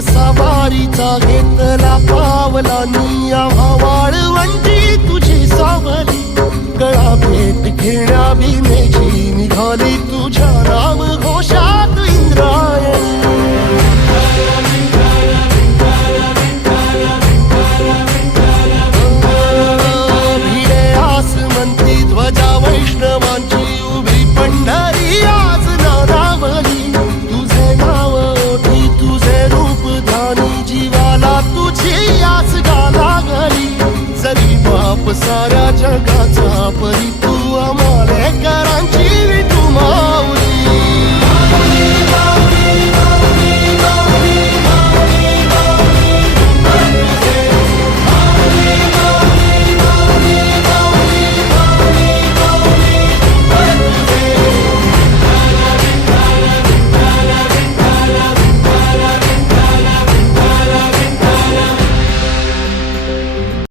सवारीचा घेतला पावला निया वाळवंटी तुझी सावली. गळा भेट घेण्या भीमेची